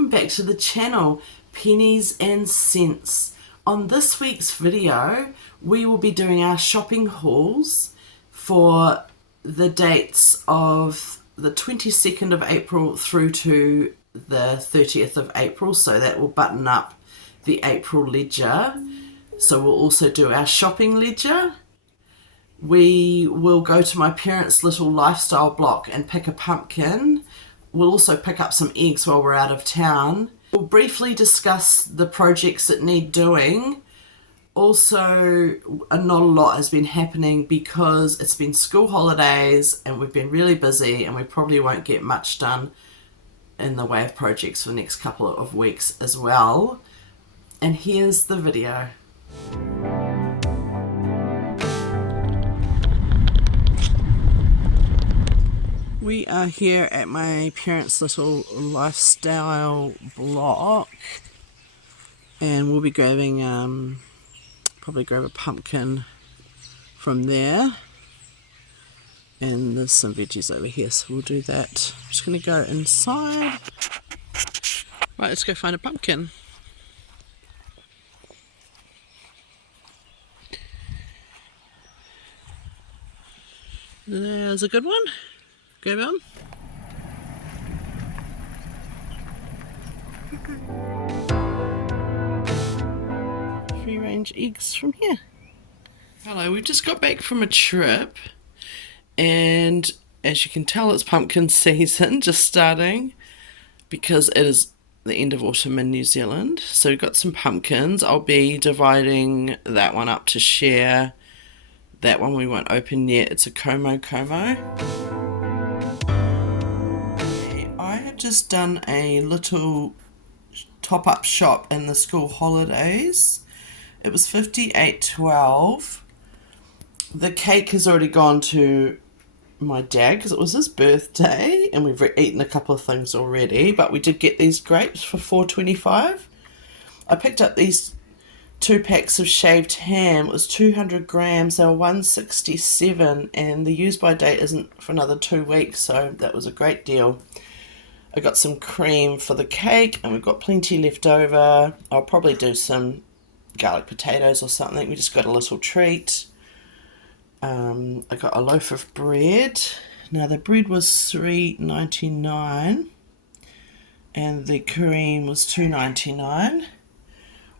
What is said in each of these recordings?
welcome back to the channel, Pennies and Cents. On this week's video, we will be doing our shopping hauls for the dates of the 22nd of April through to the 30th of April, so that will button up the April ledger. So we'll also do our shopping ledger. We will go to my parents' little lifestyle block and pick a pumpkin. We'll also pick up some eggs while we're out of town. We'll briefly discuss the projects that need doing. Also, not a lot has been happening because it's been school holidays and we've been really busy and we probably won't get much done in the way of projects for the next couple of weeks as well. And here's the video. We are here at my parents' little lifestyle block and we'll be grabbing, probably grab a pumpkin from there, and there's some veggies over here, so we'll do that. I'm just going to go inside. Right, let's go find a pumpkin. There's a good one. Grab on. Free range eggs from here. Hello, we've just got back from a trip and as you can tell it's pumpkin season, just starting, because it is the end of autumn in New Zealand. So we've got some pumpkins. I'll be dividing that one up to share. That one we won't open yet. It's a Como. I have just done a little top-up shop in the school holidays. It was $58.12. The cake has already gone to my dad because it was his birthday and we've eaten a couple of things already, but we did get these grapes for $4.25. I picked up these 2 packs of shaved ham. It was 200 grams. They were $1.67 and the use by date isn't for another 2 weeks, so that was a great deal. I got some cream for the cake and we've got plenty left over. I'll probably do some garlic potatoes or something. We just got a little treat. I got a loaf of bread. Now the bread was $3.99 and the cream was $2.99.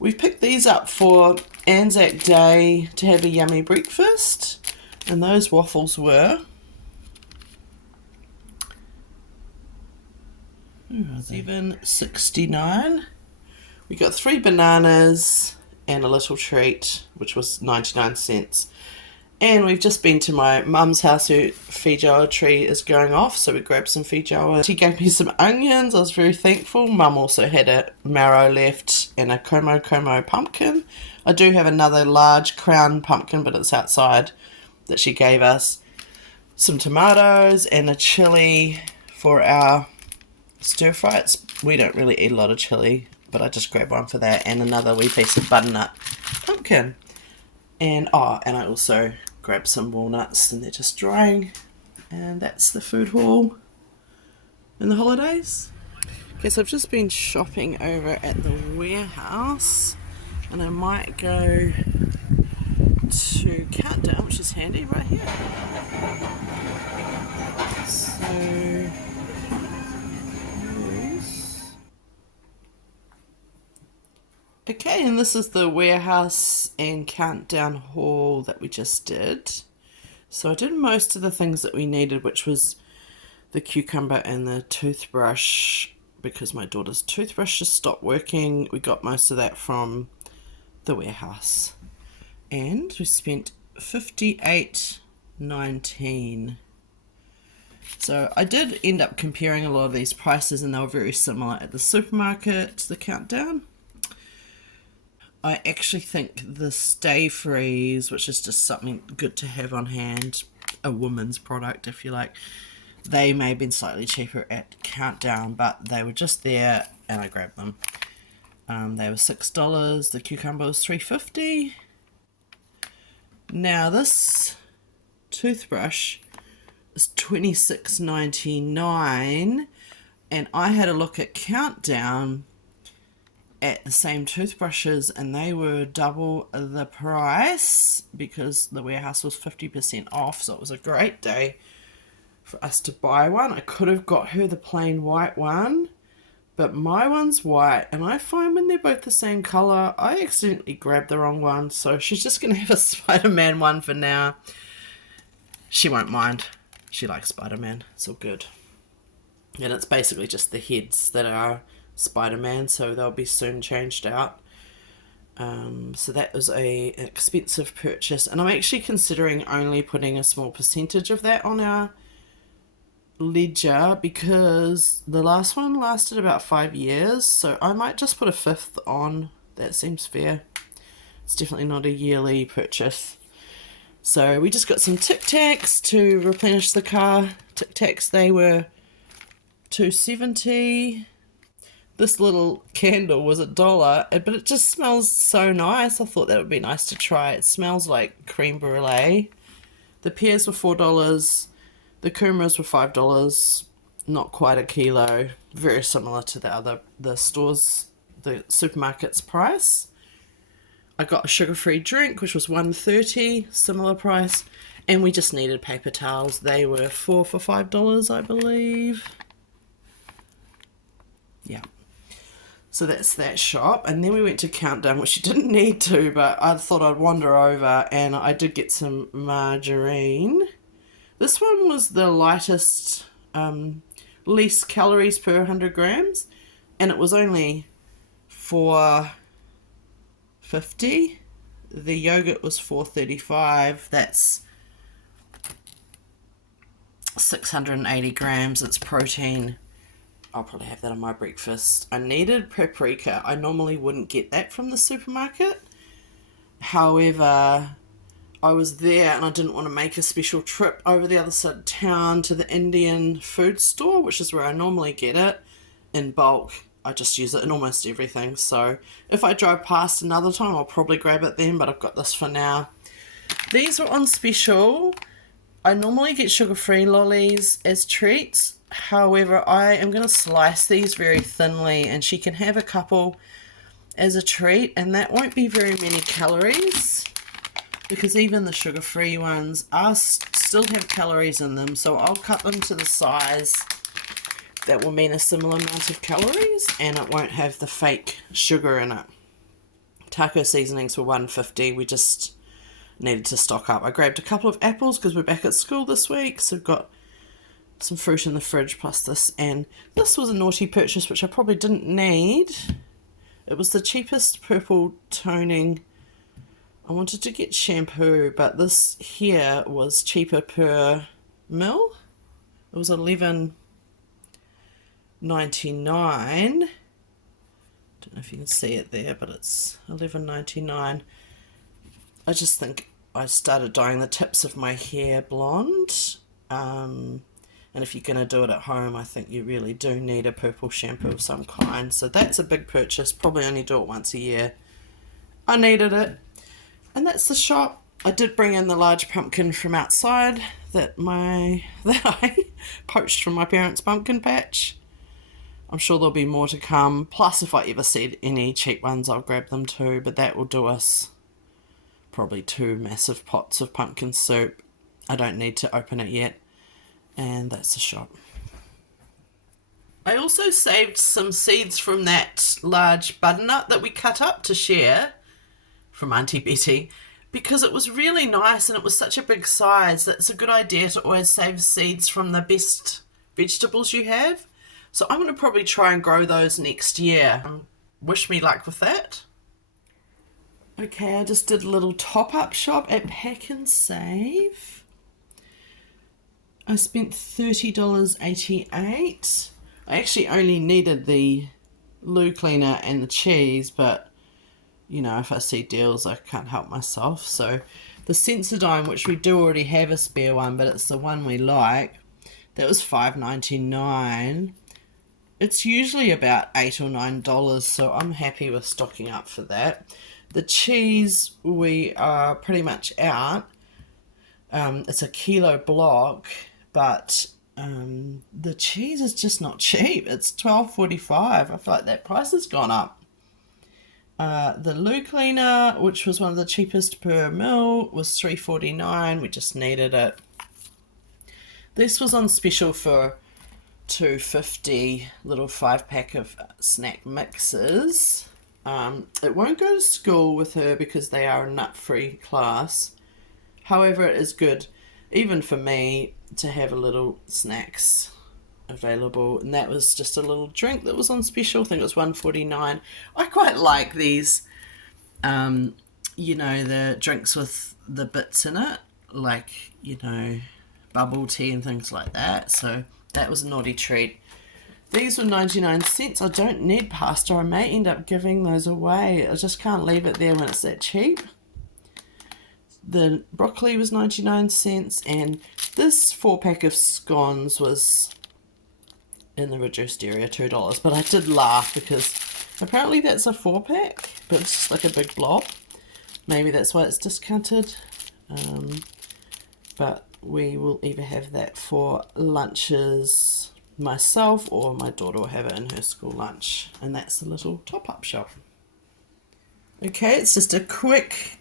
We've picked these up for Anzac Day to have a yummy breakfast, and those waffles were $7.69. We got 3 bananas and a little treat, which was 99 cents. And we've just been to my mum's house, her feijoa tree is going off, so we grabbed some feijoa. She gave me some onions, I was very thankful. Mum also had a marrow left and a Como pumpkin. I do have another large crown pumpkin, but it's outside, that she gave us. Some tomatoes and a chilli for our stir fry. We don't really eat a lot of chilli, but I just grabbed one for that, and another wee piece of butternut pumpkin. And I also grabbed some walnuts and they're just drying. And that's the food haul in the holidays. Okay, so I've just been shopping over at the warehouse and I might go to Countdown, which is handy right here. So okay, and this is the warehouse and Countdown haul that we just did. So I did most of the things that we needed, which was the cucumber and the toothbrush, because my daughter's toothbrush just stopped working. We got most of that from the warehouse. And we spent $58.19. So I did end up comparing a lot of these prices and they were very similar at the supermarket to the Countdown. I actually think the Stay Freeze, which is just something good to have on hand, a woman's product if you like, they may have been slightly cheaper at Countdown, but they were just there and I grabbed them. They were $6, the cucumber was $3.50. Now this toothbrush is $26.99, And I had a look at Countdown at the same toothbrushes, and they were double the price because the warehouse was 50% off, so it was a great day for us to buy one. I could have got her the plain white one, but my one's white, and I find when they're both the same colour, I accidentally grabbed the wrong one, so she's just going to have a Spider-Man one for now. She won't mind. She likes Spider-Man. It's all good. And it's basically just the heads that are Spider-Man, so they'll be soon changed out. So that was an expensive purchase, and I'm actually considering only putting a small percentage of that on our ledger because the last one lasted about 5 years, so I might just put a fifth on. That seems fair. It's definitely not a yearly purchase. So we just got some Tic Tacs to replenish the car. Tic Tacs, they were $2.70. This little candle was $1, but it just smells so nice. I thought that would be nice to try. It smells like creme brulee. The pears were $4. The kumaras were $5. Not quite a kilo. Very similar to the stores, the supermarket's price. I got a sugar-free drink, which was $1.30, similar price. And we just needed paper towels. They were 4 for $5, I believe. Yeah. So that's that shop. And then we went to Countdown, which you didn't need to, but I thought I'd wander over, and I did get some margarine. This one was the lightest, least calories per 100 grams, and it was only $4.50. The yogurt was $4.35. That's 680 grams. It's protein. I'll probably have that on my breakfast. I needed paprika. I normally wouldn't get that from the supermarket. However, I was there and I didn't want to make a special trip over the other side of town to the Indian food store, which is where I normally get it in bulk. I just use it in almost everything. So if I drive past another time, I'll probably grab it then, but I've got this for now. These were on special. I normally get sugar-free lollies as treats. However, I am going to slice these very thinly, and she can have a couple as a treat, and that won't be very many calories because even the sugar-free ones are still have calories in them, so I'll cut them to the size that will mean a similar amount of calories, and it won't have the fake sugar in it. Taco seasonings were $1.50. We just needed to stock up. I grabbed a couple of apples because we're back at school this week, so I've got some fruit in the fridge plus this, and this was a naughty purchase which I probably didn't need. It was the cheapest purple toning. I wanted to get shampoo, but this here was cheaper per mil. It was $11.99. Don't know if you can see it there, but it's $11.99. I just think I started dyeing the tips of my hair blonde. And if you're going to do it at home, I think you really do need a purple shampoo of some kind. So that's a big purchase. Probably only do it once a year. I needed it. And that's the shop. I did bring in the large pumpkin from outside that I poached from my parents' pumpkin patch. I'm sure there'll be more to come. Plus, if I ever see any cheap ones, I'll grab them too. But that will do us probably 2 massive pots of pumpkin soup. I don't need to open it yet. And that's the shop. I also saved some seeds from that large butternut that we cut up to share from Auntie Betty because it was really nice and it was such a big size that it's a good idea to always save seeds from the best vegetables you have. So I'm going to probably try and grow those next year. Wish me luck with that. Okay, I just did a little top-up shop at Pack and Save. I spent $30.88. I actually only needed the loo cleaner and the cheese, but you know, if I see deals, I can't help myself. So the Sensodyne, which we do already have a spare one, but it's the one we like, that was $5.99. It's usually about $8 or $9, so I'm happy with stocking up for that. The cheese, we are pretty much out. It's a kilo block, but The cheese is just not cheap. It's $12.45. I feel like that price has gone up. The loo cleaner, which was one of the cheapest per mil, was $3.49. We just needed it. This was on special for $2.50, little 5-pack of snack mixes. It won't go to school with her because they are a nut-free class. However, it is good, even for me, to have a little snacks available. And that was just a little drink that was on special. I think it was $1.49. I quite like these, the drinks with the bits in it, like, bubble tea and things like that. So that was a naughty treat. These were 99 cents. I don't need pasta. I may end up giving those away. I just can't leave it there when it's that cheap. The broccoli was 99 cents, and this 4-pack of scones was in the reduced area, $2. But I did laugh because apparently that's a 4-pack, but it's just like a big blob. Maybe that's why it's discounted. But we will either have that for lunches myself, or my daughter will have it in her school lunch. And that's the little top-up shop. Okay, it's just a quick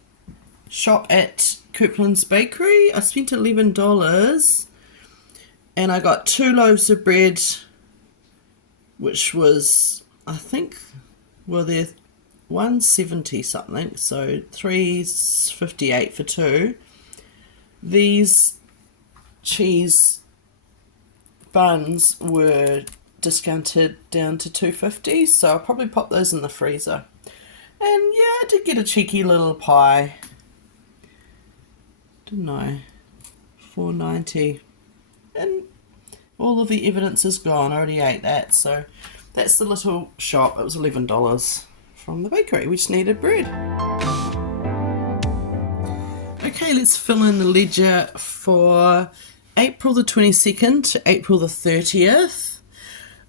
shop at Coupland's Bakery. I spent $11 and I got 2 loaves of bread, which was, I think, well, they're $1.70 something, so $3.58 for 2. These cheese buns were discounted down to $2.50, so I'll probably pop those in the freezer. And yeah, I did get a cheeky little pie, didn't I? $4.90, and all of the evidence is gone. I already ate that, so that's the little shop. It was $11 from the bakery. We just needed bread. Okay, let's fill in the ledger for April the 22nd to April the 30th.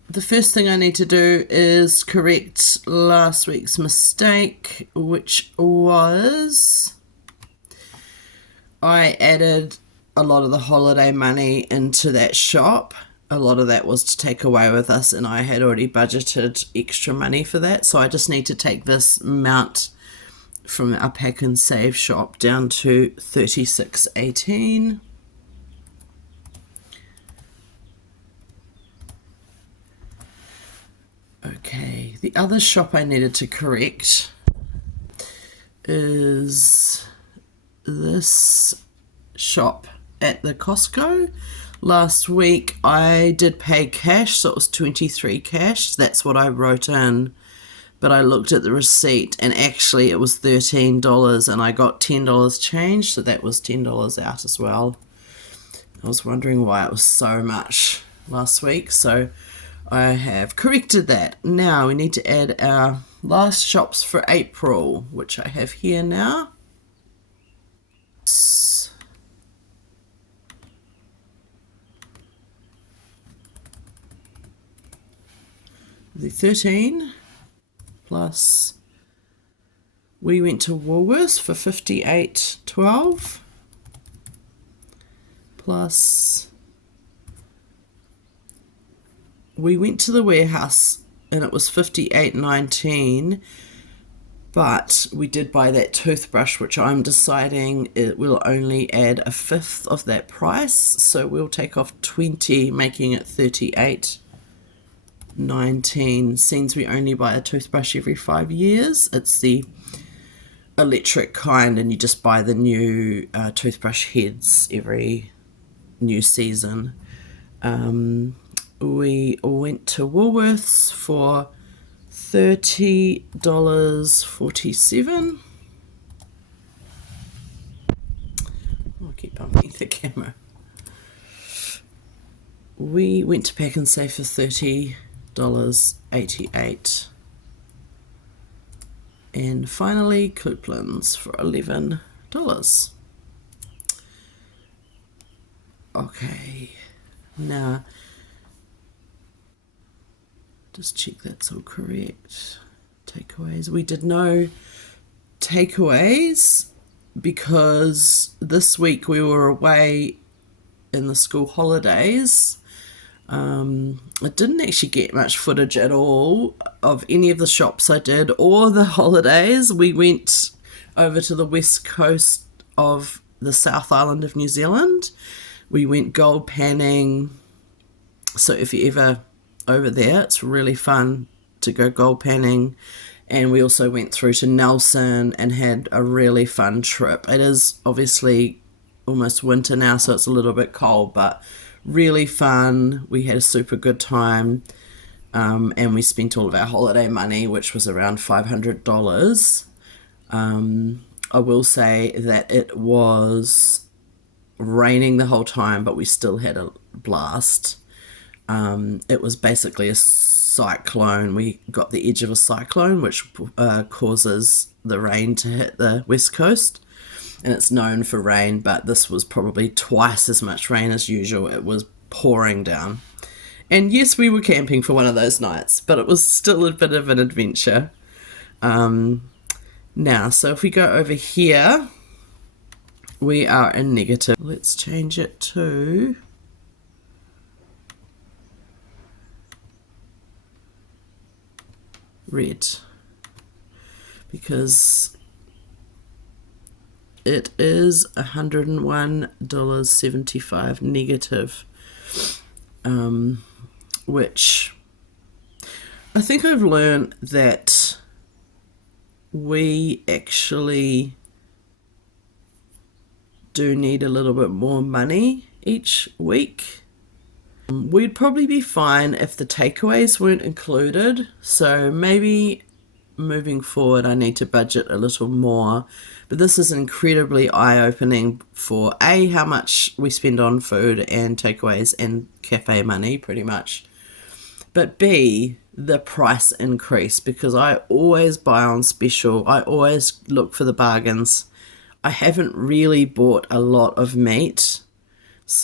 The first thing I need to do is correct last week's mistake, which was I added a lot of the holiday money into that shop. A lot of that was to take away with us, and I had already budgeted extra money for that, so I just need to take this amount from our Pack and Save shop down to $36.18. Okay, the other shop I needed to correct is this shop at the Costco. Last week I did pay cash, so it was $23 cash. That's what I wrote in. But I looked at the receipt and actually it was $13 and I got $10 change, so that was $10 out as well. I was wondering why it was so much last week, so I have corrected that. Now we need to add our last shops for April, which I have here now. The 13 plus we went to Woolworths for $58.12 plus we went to the warehouse and it was $58.19, but we did buy that toothbrush, which I'm deciding it will only add a fifth of that price, so we'll take off 20, making it $38.19. Since we only buy a toothbrush every 5 years, it's the electric kind, and you just buy the new toothbrush heads every new season. We went to Woolworths for $30.47. I'll keep bumping the camera. We went to Pack and Save for $30.88. And finally, Coupland's for $11. Okay, now just check that's all correct. Takeaways. We did no takeaways because this week we were away in the school holidays, I didn't actually get much footage at all of any of the shops I did or the holidays. We went over to the west coast of the South Island of New Zealand. We went gold panning. So if you're ever over there, it's really fun to go gold panning. And we also went through to Nelson and had a really fun trip. It is obviously almost winter now, so it's a little bit cold, but really fun. We had a super good time, and we spent all of our holiday money, which was around $500. I will say that it was raining the whole time, but we still had a blast. It was basically a cyclone. We got the edge of a cyclone, which causes the rain to hit the west coast. And it's known for rain, but this was probably twice as much rain as usual. It was pouring down. And yes, we were camping for one of those nights, but it was still a bit of an adventure. Now, so if we go over here, we are in negative. Let's change it to red, because it is $101.75 negative, which I think I've learned that we actually do need a little bit more money each week. We'd probably be fine if the takeaways weren't included, so maybe moving forward I need to budget a little more. But this is incredibly eye-opening for A, how much we spend on food and takeaways and cafe money pretty much, but B, the price increase, because I always buy on special. I always look for the bargains. I haven't really bought a lot of meat,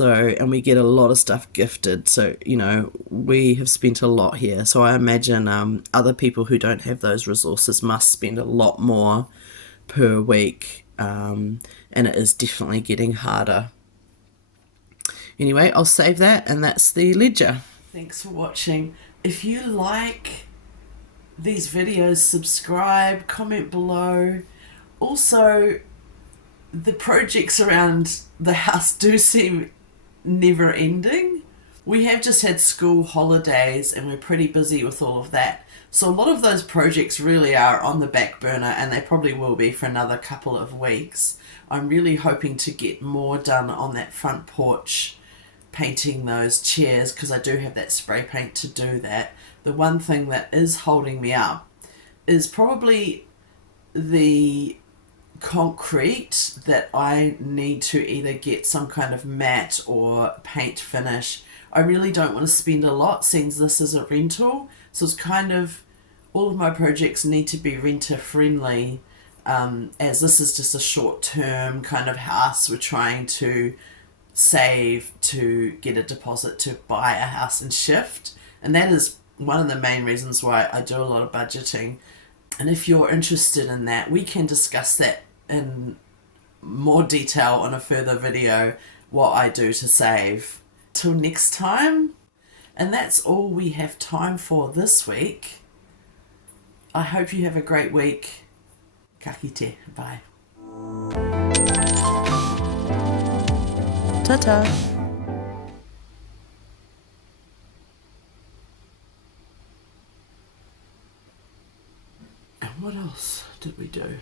and we get a lot of stuff gifted, so we have spent a lot here. So I imagine other people who don't have those resources must spend a lot more per week, and it is definitely getting harder. Anyway, I'll save that, and that's the ledger. Thanks for watching. If you like these videos, subscribe, comment below. Also, the projects around the house do seem never ending. We have just had school holidays and we're pretty busy with all of that. So a lot of those projects really are on the back burner, and they probably will be for another couple of weeks. I'm really hoping to get more done on that front porch, painting those chairs, because I do have that spray paint to do that. The one thing that is holding me up is probably the concrete that I need to either get some kind of matte or paint finish. I really don't want to spend a lot since this is a rental, so it's kind of, all of my projects need to be renter friendly, as this is just a short term kind of house. We're trying to save to get a deposit to buy a house and shift, and that is one of the main reasons why I do a lot of budgeting. And if you're interested in that, we can discuss that in more detail on a further video, what I do to save. Till next time, and that's all we have time for this week. I hope you have a great week. Ka kite. Bye. Ta-ta. And what else did we do?